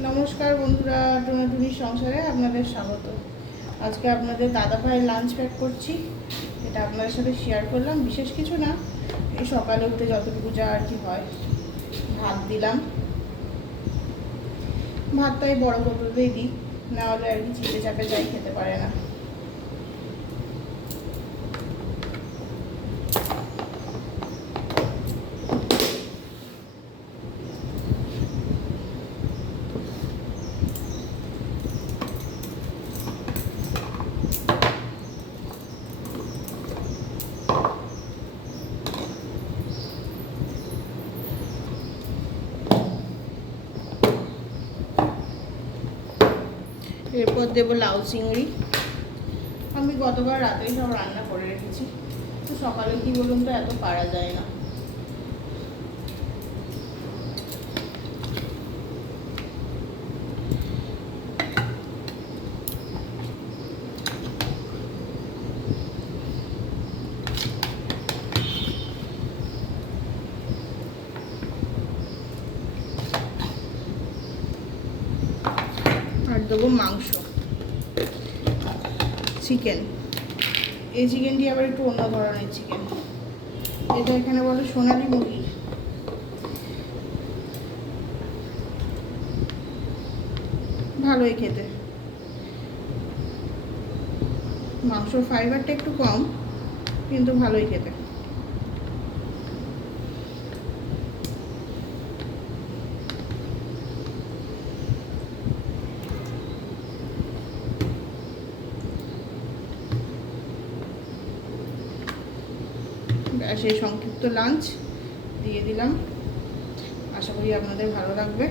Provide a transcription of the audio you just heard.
নমস্কার বন্ধুরা, টুনাটুনির সংসারে আপনাদের স্বাগত। আজকে আপনাদের দাদা ভাইয়ের লাঞ্চ প্যাক করছি, এটা আপনাদের সাথে শেয়ার করলাম। বিশেষ কিছু না, এই সকালে উঠে যতটুকু যা আর কি হয়। ভাত দিলাম, ভাতটাই বড় বোতলেই দিই, না হলে আর কি চিপে চাপে যাই খেতে পারে না। এরপর দেবো লাউ চিংড়ি। আমি গতবার রাতেই সব রান্না করে রেখেছি, তো সকালে কি বলুন তো এত পারা যায় না। আর দেবো মাংস, চিকেন। এই চিকেনটি আবার একটু অন্য ধরনের চিকেন, এটা এখানে বলে সোনালি মুরগি। ভালোই খেতে, মাংস ফাইবারটা একটু কম, কিন্তু ভালোই খেতে। সেই সংক্ষিপ্ত লাঞ্চ দিয়ে দিলাম, আশা করি আপনাদের ভালো লাগবে।